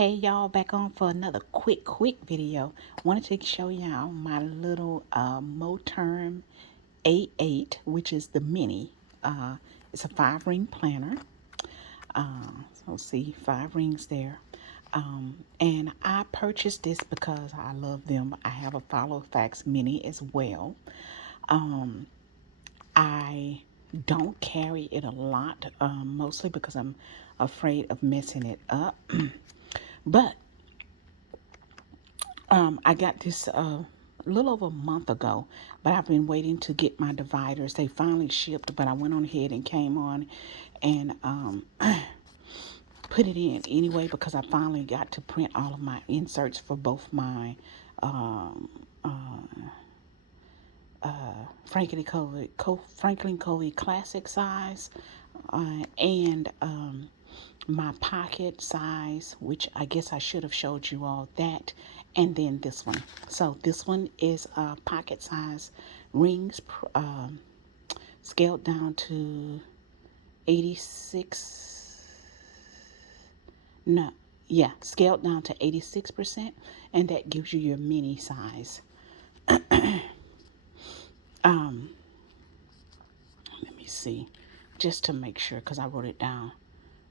Hey y'all, back on for another quick video. Wanted to show y'all my little Moterm A8, which is the mini. It's a 5-ring planner. So see, 5 rings there. And I purchased this because I love them. I have a Filofax mini as well. I don't carry it a lot, mostly because I'm afraid of messing it up. But I got this a little over a month ago, but I've been waiting to get my dividers. They finally shipped, but I went on ahead and came on and put it in anyway because I finally got to print all of my inserts for both my um, Franklin Covey classic size and my pocket size, which I guess I should have showed you all that, and then this one. So this one is pocket size rings, scaled down to 86. No, yeah, scaled down to 86%, and that gives you your mini size. Let me see, just to make sure, because I wrote it down.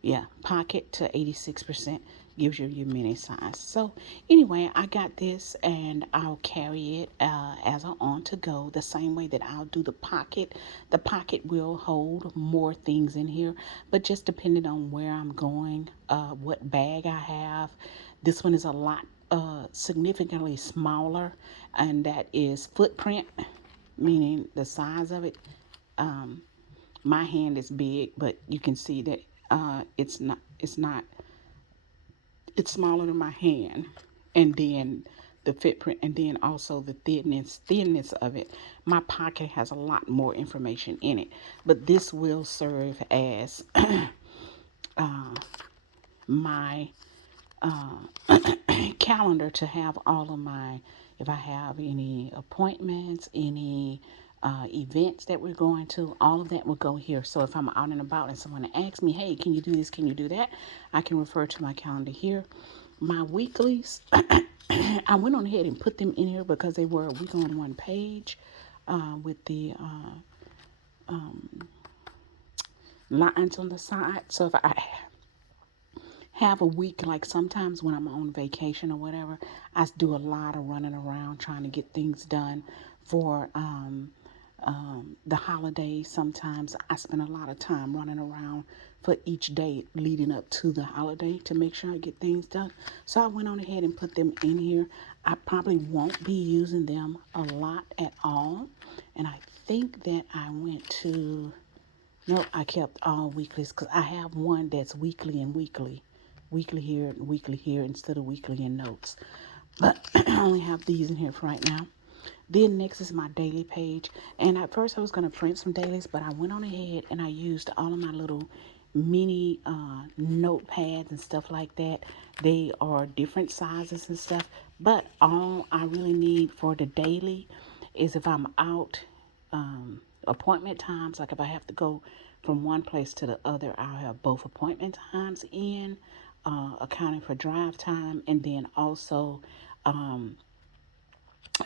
Yeah, pocket to 86% gives you your mini size. So anyway, I got this and I'll carry it as an on to go the same way that I'll do the pocket. The pocket will hold more things in here, but just depending on where I'm going, what bag I have. This one is a lot significantly smaller, and that is footprint, meaning the size of it. My hand is big, but you can see that it's smaller than my hand. And then the footprint, and then also the thinness of it. My pocket has a lot more information in it, but this will serve as my calendar to have all of my, if I have any appointments, any events that we're going to, all of that will go here. So if I'm out and about and someone asks me, hey, can you do this, can you do that, I can refer to my calendar here. My weeklies, I went on ahead and put them in here because they were a week on one page with the lines on the side. So if I have a week, like sometimes when I'm on vacation or whatever, I do a lot of running around trying to get things done for the holidays. Sometimes I spend a lot of time running around for each day leading up to the holiday to make sure I get things done. So I went on ahead and put them in here. I probably won't be using them a lot at all. And I think that I went to, no, I kept all weeklies because I have one that's weekly and weekly. Weekly here and weekly here instead of weekly in notes. But I only have these in here for right now. Then next is my daily page. And at first I was going to print some dailies, but I went on ahead and I used all of my little mini notepads and stuff like that. They are different sizes and stuff. But all I really need for the daily is if I'm out appointment times, like if I have to go from one place to the other, I'll have both appointment times in, accounting for drive time, and then also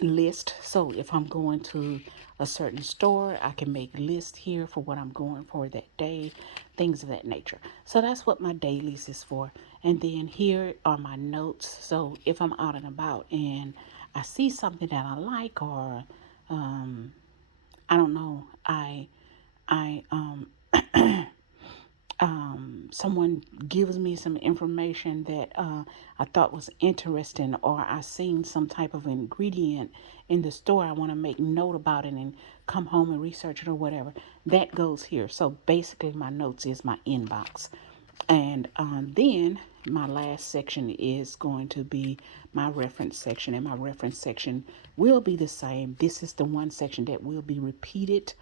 list. So if I'm going to a certain store, I can make lists here for what I'm going for that day, things of that nature. So that's what my dailies is for. And then here are my notes. So if I'm out and about and I see something that I like, or I don't know, I someone gives me some information that I thought was interesting, or I seen some type of ingredient in the store, I want to make note about it and come home and research it or whatever, that goes here. So basically my notes is my inbox. And then my last section is going to be my reference section, and my reference section will be the same. This is the one section that will be repeated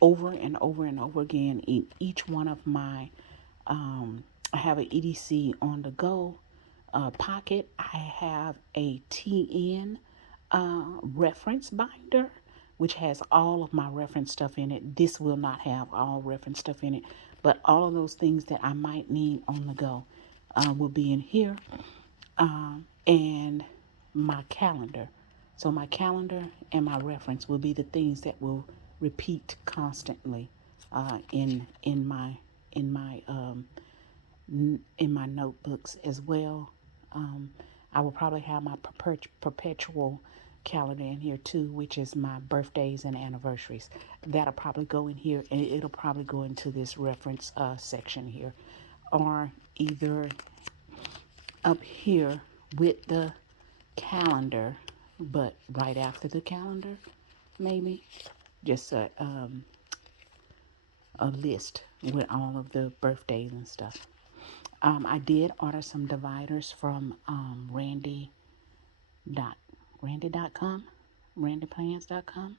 over and over and over again in each one of my I have an EDC on the go pocket. I have a TN reference binder, which has all of my reference stuff in it. This will not have all reference stuff in it, but all of those things that I might need on the go will be in here. and my calendar. So my calendar and my reference will be the things that will repeat constantly in my in my notebooks as well. Um, I will probably have my perpetual calendar in here too, which is my birthdays and anniversaries. That'll probably go in here, and it'll probably go into this reference section here, or either up here with the calendar, but right after the calendar, maybe just a list with all of the birthdays and stuff. I did order some dividers from dot randy.com, randyplans.com.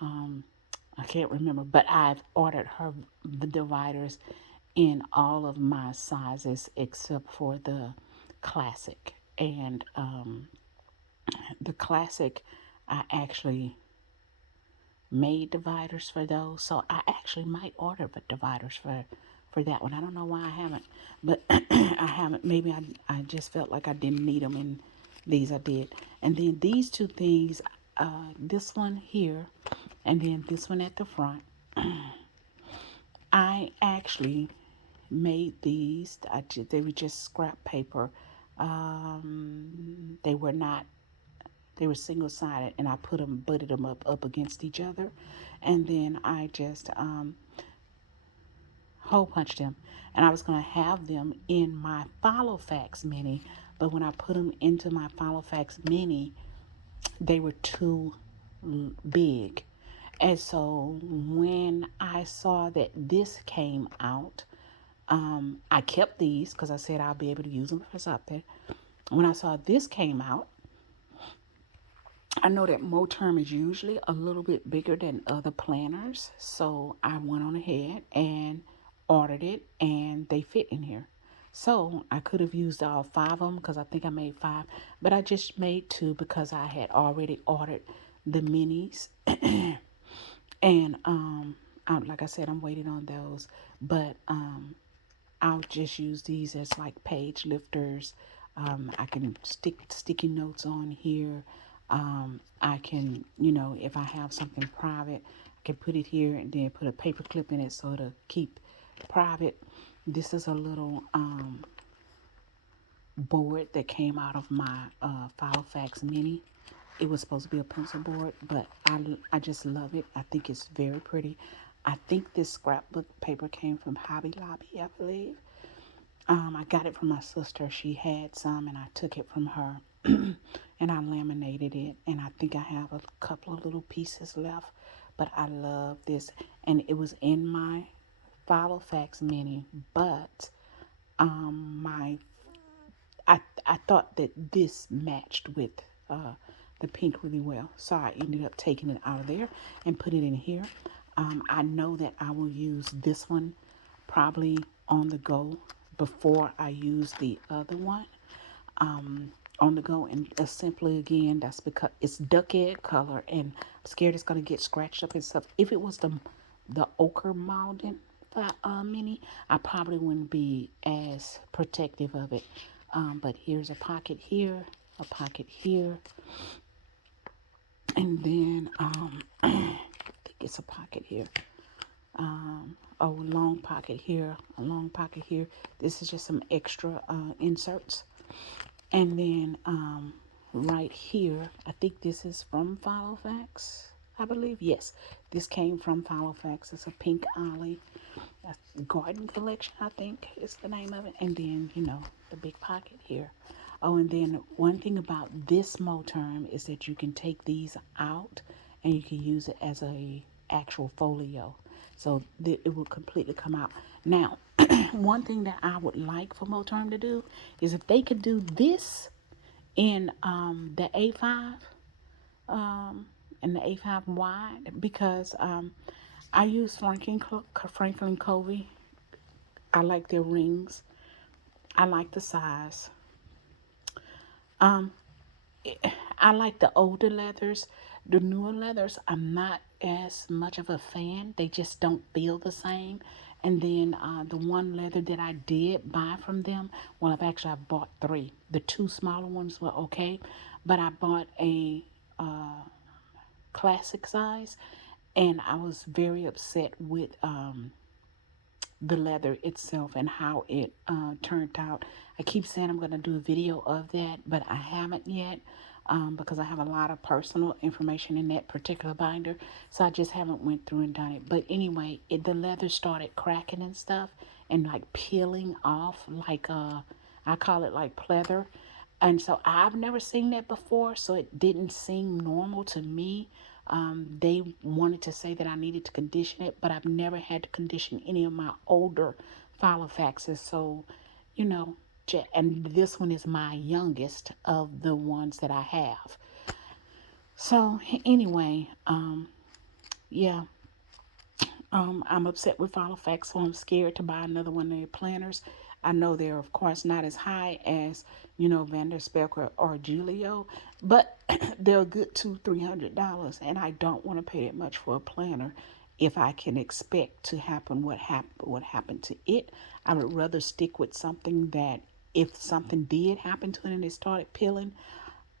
I can't remember, but I've ordered her the dividers in all of my sizes except for the classic. And the classic, I actually made dividers for those, so I actually might order the dividers for that one. I don't know why I haven't, but I haven't. Maybe I just felt like I didn't need them, and these I did. And then these two things, this one here, and then this one at the front. I actually made these. They were just scrap paper. They were not. They were single sided, and I butted them up against each other, and then I just hole punched them. And I was gonna have them in my Filofax mini, but when I put them into my Filofax mini, they were too big. And so when I saw that this came out, I kept these because I said I'll be able to use them for something. When I saw this came out, I know that Moterm is usually a little bit bigger than other planners, so I went on ahead and ordered it, and they fit in here. So I could have used all five of them because I think I made five, but I just made two because I had already ordered the minis, and like I said, I'm waiting on those, but I'll just use these as like page lifters. I can stick sticky notes on here. I can, if I have something private, I can put it here and then put a paper clip in it so to keep private. This is a little board that came out of my Filofax mini. It was supposed to be a pencil board, but I just love it. I think it's very pretty. I think this scrapbook paper came from Hobby Lobby, I believe. I got it from my sister. She had some, and I took it from her, and I laminated it. And I think I have a couple of little pieces left, but I love this. And it was in my Filofax mini, but my I thought that this matched with the pink really well, so I ended up taking it out of there and put it in here. I know that I will use this one probably on the go before I use the other one on the go. And simply again, that's because it's duck egg color, and I'm scared it's gonna get scratched up and stuff. If it was the ochre molding mini, I probably wouldn't be as protective of it. But here's a pocket here, a pocket here, and then I think it's a pocket here. A long pocket here, a long pocket here. This is just some extra inserts. And then right here, I think this is from Filofax, I believe. Yes, this came from Filofax. It's a pink ollie. Garden collection, I think is the name of it. And then, the big pocket here. Oh, and then one thing about this Moterm is that you can take these out and you can use it as a actual folio. So it will completely come out. Now, one thing that I would like for Moterm to do is if they could do this in the A5 and the A5 wide, because I use Franklin Covey. I like their rings. I like the size. Um, I like the older leathers. The newer leathers, I'm not as much of a fan. They just don't feel the same. And then the one leather that I did buy from them, well, I bought three. The two smaller ones were okay, but I bought a classic size, and I was very upset with the leather itself and how it turned out. I keep saying I'm going to do a video of that, but I haven't yet because I have a lot of personal information in that particular binder, so I just haven't went through and done it. But anyway, the leather started cracking and stuff and like peeling off like I call it like pleather. And so I've never seen that before, so it didn't seem normal to me. They wanted to say that I needed to condition it, but I've never had to condition any of my older Filofaxes. So, you know, and this one is my youngest of the ones that I have. So anyway, yeah, I'm upset with Filofax, so I'm scared to buy another one of their planners. I know they're, of course, not as high as, Vanderspelker or Julio, but they're a good $200-300, and I don't want to pay that much for a planner if I can expect to happen what happened to it. I would rather stick with something that if something did happen to it and it started peeling,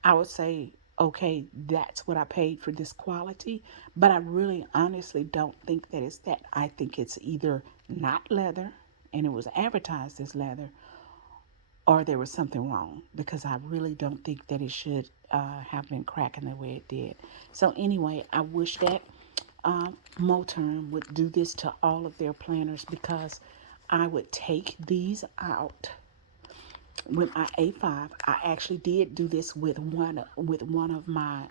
I would say, okay, that's what I paid for this quality. But I really honestly don't think that it's that. I think it's either not leather and it was advertised as leather, or there was something wrong, because I really don't think that it should have been cracking the way it did. So, anyway, I wish that Moterm would do this to all of their planners, because I would take these out with my A5. I actually did do this with one of my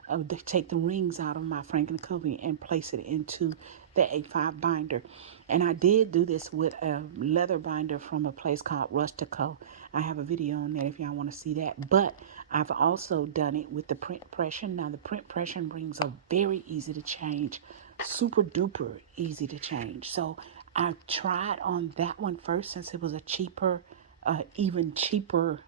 take the rings out of my Franklin Covey and place it into the A5 binder. And I did do this with a leather binder from a place called Rustico. I have a video on that if y'all want to see that. But I've also done it with the print impression. Now the print impression rings are very easy to change, super duper easy to change. So I tried on that one first, since it was a cheaper, even cheaper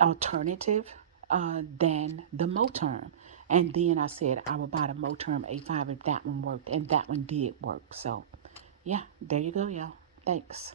alternative than the Moterm. And then I said I would buy the Moterm A5 if that one worked, and that one did work. So, yeah, there you go, y'all. Thanks.